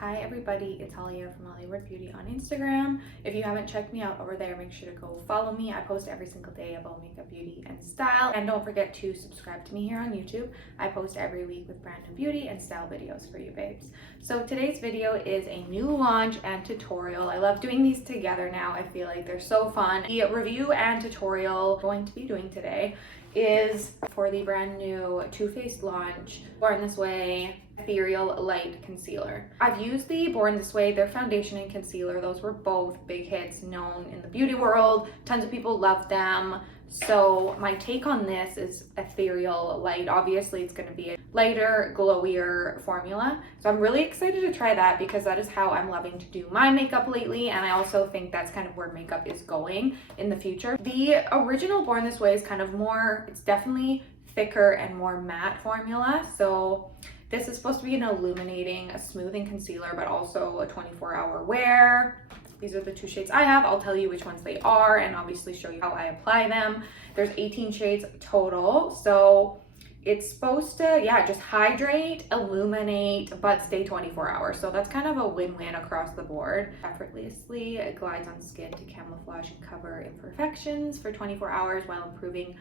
Hi everybody, it's Holly here from Hollkward Beauty on Instagram. If you haven't checked me out over there, make sure to go follow me. I post every single day about makeup, beauty, and style. And don't forget to subscribe to me here on YouTube. I post every week with brand new beauty and style videos for you babes. So today's video is a new launch and tutorial. I love doing these together now. I feel like they're so fun. The review and tutorial I'm going to be doing today is for the brand new Too Faced launch, Born This Way Ethereal Light Concealer. I've used the Born This Way, their foundation and concealer. Those were both big hits, known in the beauty world. Tons of people love them. So my take on this is Ethereal Light. Obviously it's going to be a lighter, glowier formula. So I'm really excited to try that because that is how I'm loving to do my makeup lately. And I also think that's kind of where makeup is going in the future. The original Born This Way is kind of more, it's definitely thicker and more matte formula. So this is supposed to be an illuminating, a smoothing concealer, but also a 24-hour wear. These are the two shades I have. I'll tell you which ones they are and obviously show you how I apply them. There's 18 shades total. So it's supposed to, yeah, just hydrate, illuminate, but stay 24 hours. So that's kind of a win-win across the board. Effortlessly, it glides on skin to camouflage and cover imperfections for 24 hours while improving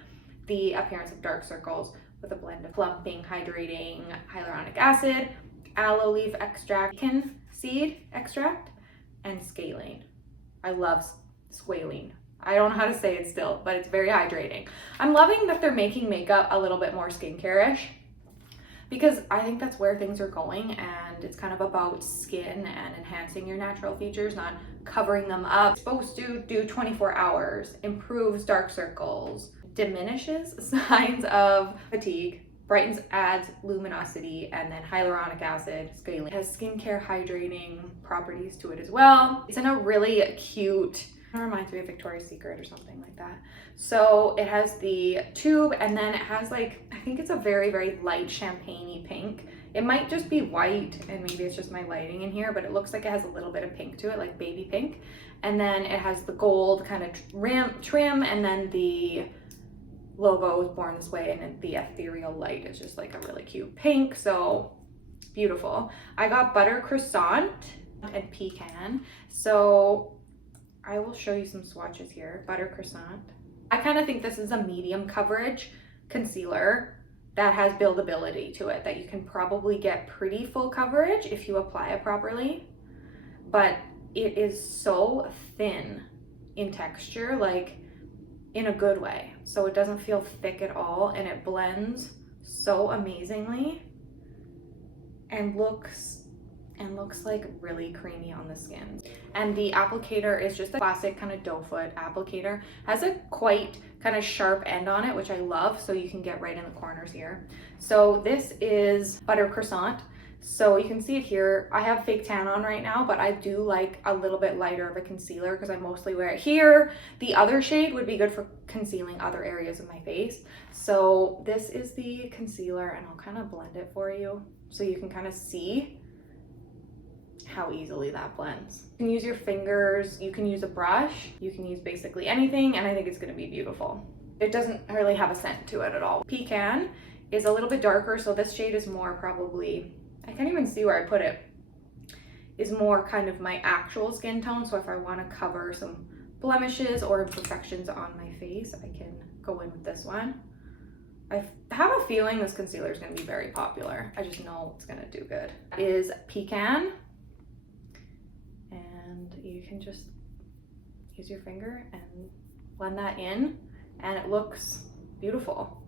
the appearance of dark circles with a blend of plumping, hydrating hyaluronic acid, aloe leaf extract, pumpkin seed extract, and squalane. I love squalane. I don't know how to say it still, but it's very hydrating. I'm loving that they're making makeup a little bit more skincare-ish because I think that's where things are going, and it's kind of about skin and enhancing your natural features, not covering them up. It's supposed to do 24 hours, improves dark circles, diminishes signs of fatigue, brightens, adds luminosity, and then hyaluronic acid, squalane. It has skincare hydrating properties to it as well. It's in a really cute, it reminds me of Victoria's Secret or something like that. So it has the tube, and then it has like, I think it's a very, very light champagne-y pink. It might just be white, and maybe it's just my lighting in here, but it looks like it has a little bit of pink to it, like baby pink. And then it has the gold kind of trim, and then the logo is Born This Way, and the Ethereal Light is just like a really cute pink. So beautiful. I got butter croissant and pecan. So I will show you some swatches here. Butter croissant. I kind of think this is a medium coverage concealer that has buildability to it, that you can probably get pretty full coverage if you apply it properly, but it is so thin in texture, like in a good way. So it doesn't feel thick at all, and it blends so amazingly and looks like really creamy on the skin. And the applicator is just a classic kind of doe foot applicator. Has a quite kind of sharp end on it, which I love, so you can get right in the corners here. So this is butter croissant. So you can see it here. I have fake tan on right now, but I do like a little bit lighter of a concealer because I mostly wear it here. The other shade would be good for concealing other areas of my face. So this is the concealer, and I'll kind of blend it for you so you can kind of see how easily that blends. You can use your fingers, you can use a brush, you can use basically anything, and I think it's going to be beautiful. It doesn't really have a scent to it at all. Pecan is a little bit darker, so this shade is more probably, I can't even see where I put it, is more kind of my actual skin tone. So if I want to cover some blemishes or imperfections on my face, I can go in with this one. I have a feeling this concealer is going to be very popular. I just know it's going to do good. It is pecan, and you can just use your finger and blend that in, and it looks beautiful.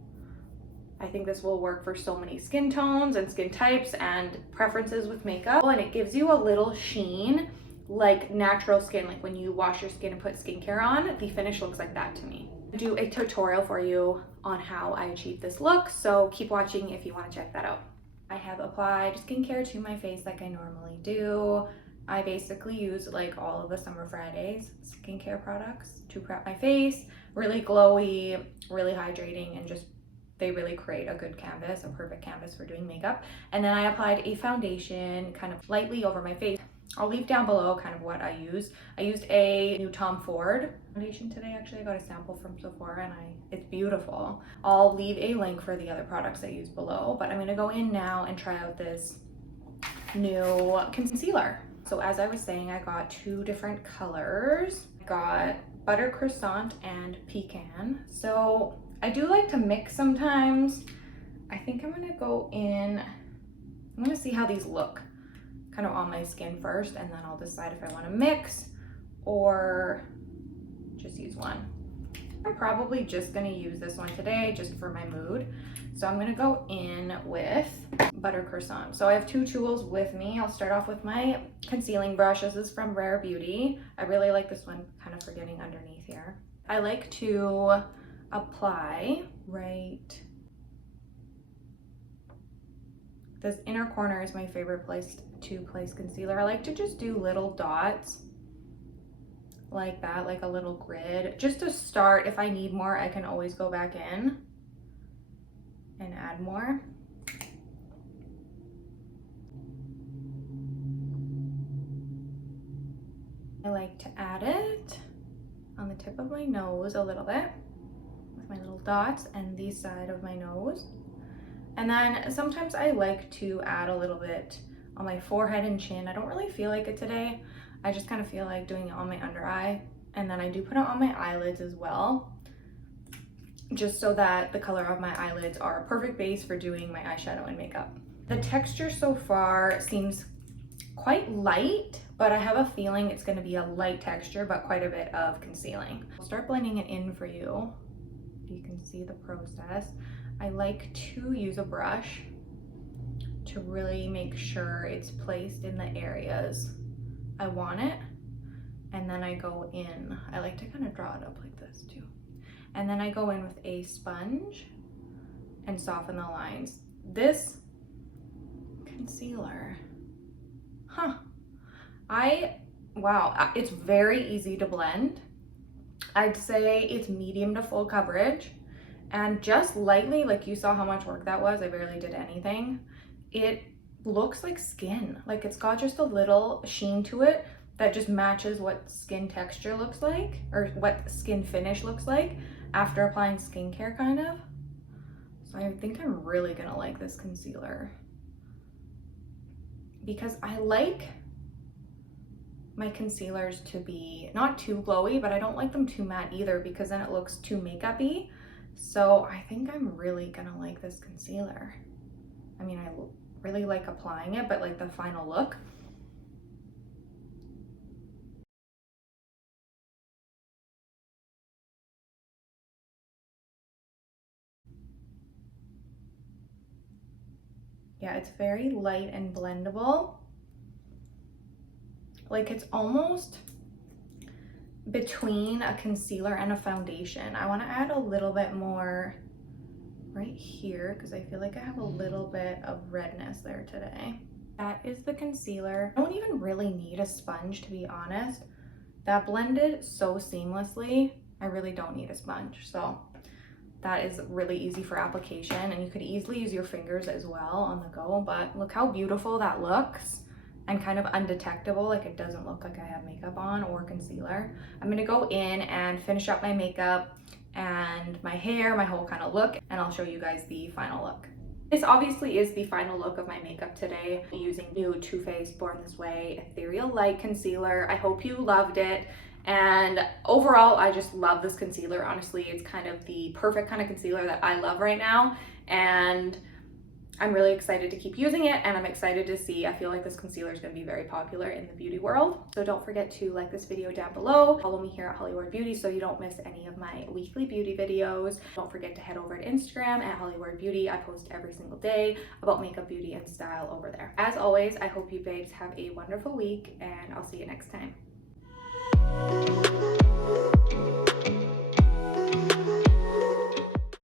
I think this will work for so many skin tones and skin types and preferences with makeup. And it gives you a little sheen, like natural skin, like when you wash your skin and put skincare on, the finish looks like that to me. I'll do a tutorial for you on how I achieve this look, so keep watching if you want to check that out. I have applied skincare to my face like I normally do. I basically use like all of the Summer Fridays skincare products to prep my face. Really glowy, really hydrating, and just they really create a good canvas, a perfect canvas for doing makeup. And then I applied a foundation kind of lightly over my face. I'll leave down below kind of what I used. I used a new Tom Ford foundation today. Actually, I got a sample from Sephora, and it's beautiful. I'll leave a link for the other products I use below, but I'm gonna go in now and try out this new concealer. So as I was saying, I got two different colors. I got butter croissant and pecan. So I do like to mix sometimes. I think I'm gonna go in, I'm gonna see how these look kind of on my skin first, and then I'll decide if I want to mix or just use one. I'm probably just gonna use this one today just for my mood. So I'm gonna go in with butter croissant. So I have two tools with me. I'll start off with my concealing brush. This is from Rare Beauty. I really like this one kind of for getting underneath here. I like to apply right, this inner corner is my favorite place to place concealer. I like to just do little dots like that, like a little grid, just to start. If I need more, I can always go back in and add more. I like to add it on the tip of my nose a little bit with my little dots, and the side of my nose. And then sometimes I like to add a little bit on my forehead and chin. I don't really feel like it today. I just kind of feel like doing it on my under eye. And then I do put it on my eyelids as well, just so that the color of my eyelids are a perfect base for doing my eyeshadow and makeup. The texture so far seems quite light, but I have a feeling it's going to be a light texture, but quite a bit of concealing. I'll start blending it in for you. You can see the process. I like to use a brush to really make sure it's placed in the areas I want it. And then I go in, I like to kind of draw it up like this too. And then I go in with a sponge and soften the lines. This concealer, wow, it's very easy to blend. I'd say it's medium to full coverage, and just lightly, like you saw how much work that was, I barely did anything. It looks like skin, like it's got just a little sheen to it that just matches what skin texture looks like, or what skin finish looks like after applying skincare kind of. So I think I'm really gonna like this concealer, because I like my concealers to be not too glowy, but I don't like them too matte either, because then it looks too makeup-y. So I think I'm really gonna like this concealer. I mean, I really like applying it, but like the final look. Yeah, it's very light and blendable. Like it's almost between a concealer and a foundation. I want to add a little bit more right here because I feel like I have a little bit of redness there today. That is the concealer. I don't even really need a sponge, to be honest. That blended so seamlessly. I really don't need a sponge. So that is really easy for application, and you could easily use your fingers as well on the go, but look how beautiful that looks and kind of undetectable. Like it doesn't look like I have makeup on or concealer. I'm gonna go in and finish up my makeup and my hair, my whole kind of look, and I'll show you guys the final look. This obviously is the final look of my makeup today, using new Too Faced Born This Way Ethereal Light Concealer. I hope you loved it. And overall, I just love this concealer. Honestly, it's kind of the perfect kind of concealer that I love right now. And I'm really excited to keep using it, and I'm excited to see. I feel like this concealer is going to be very popular in the beauty world. So don't forget to like this video down below. Follow me here at Hollkward Beauty so you don't miss any of my weekly beauty videos. Don't forget to head over to Instagram at Hollkward Beauty. I post every single day about makeup, beauty, and style over there. As always, I hope you babes have a wonderful week, and I'll see you next time.